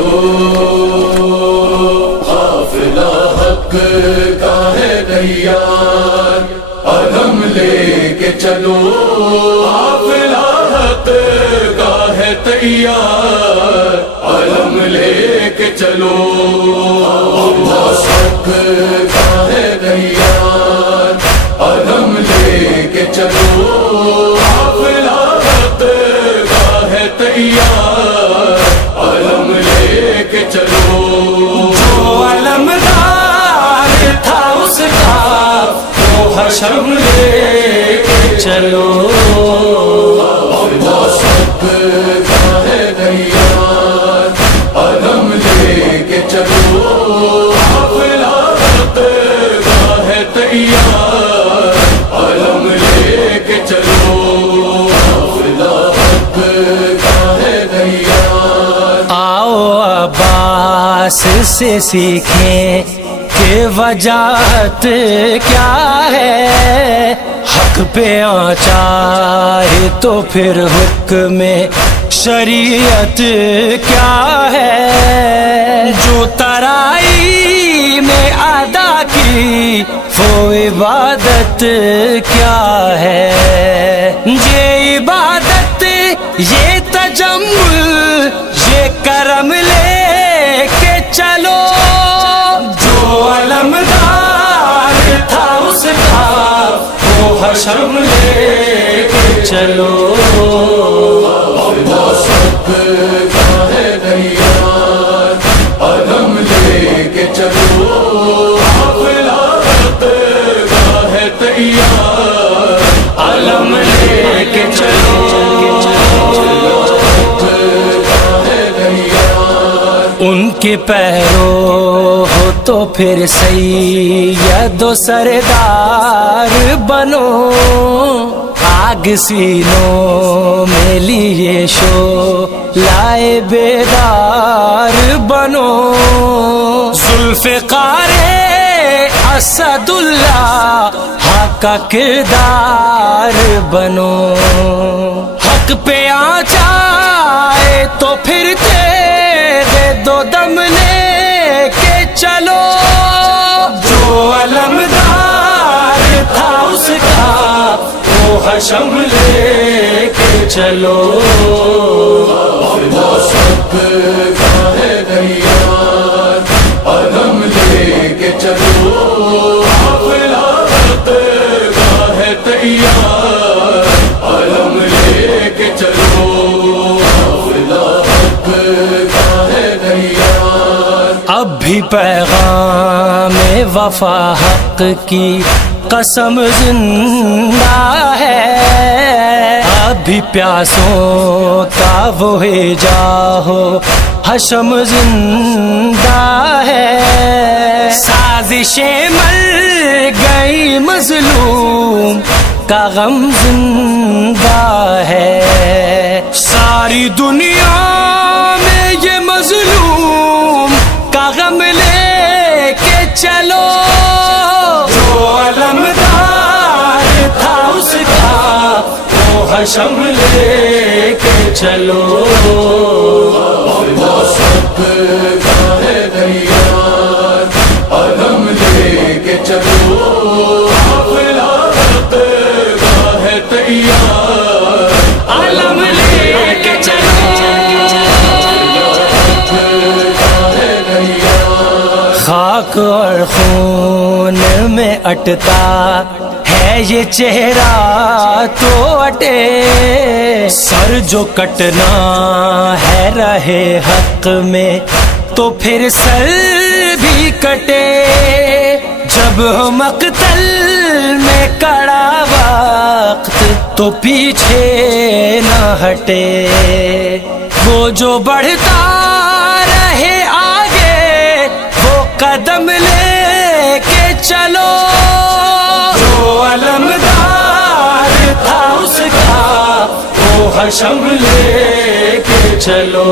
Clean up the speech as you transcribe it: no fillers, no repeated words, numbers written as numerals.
چلو قافلہ حق کا ہے تیار، علم لے کے چلو قافلہ حق کا ہے تیار، علم لے کے چلو حق کا ہے تیار، علم لے کے چلو قافلہ حق کا ہے تیار، علم لے کے چلو جو علمدار تھا اس کا وہ حشم لے کے چلو، حق کا ہے تیار، علم لے کے چلو قافلہ حق کا ہے تیار، علم لے کے چلو قافلہ حق کا ہے تیار۔ آؤ عباس سے سیکھیں کہ وجاہت کیا ہے، حق پہ آچائے تو پھر حکم شریعت کیا ہے، جو ترائی میں ادا کی وہ عبادت کیا ہے، یہ عبادت یہ تجمل یہ کرم لے کے چلو، جو علمدار تھا اس کا وہ حشم لے کے چلو، حق کا ہے تیار، علم لے کے چلو قافلہ حق کا ہے تیار، علم لے کے چلو، ان کے پیرو ہو تو پھر سید و سردار بنو، آگ سینوں میں لیے شو لائے بیدار بنو، ذوالفقار اسد اللہ حق کا کردار بنو، حق پہ آچائے تو پھر تیرے دو دم لے کے چلو، جو علمدار تھا اس کا وہ حشم لے کے چلو، حق کا ہے تیار، علم لے کے چلو قافلہ حق کا ہے تیار، علم لے کے چلو قافلہ حق کا ہے تیار۔ اب بھی پیغام وفا حق کی قسم زندہ ہے، اب بھی پیاسوں کا وہ جا ہو حشم زندہ ہے، سازشیں مر گئی مظلوم کا غم زندہ ہے، ساری دنیا میں یہ مظلوم کا غم لے کے چلو، جو علمدار تھا اس کا وہ حشم لے کے چلو، حق کا ہے تیار، علم لے کے چلو قافلہ حق کا ہے تیار، علم لے کے چلو، خاک اور خون میں اٹتا ہے یہ چہرہ تو اٹے، سر جو کٹنا ہے رہے حق میں تو پھر سر بھی کٹے، جب ہو مقتل میں کڑا وقت تو پیچھے نہ ہٹے، وہ جو بڑھتا رہے آگے وہ قدم لے کے چلو، جو علمدار تھا اس کا وہ حشم لے کے چلو،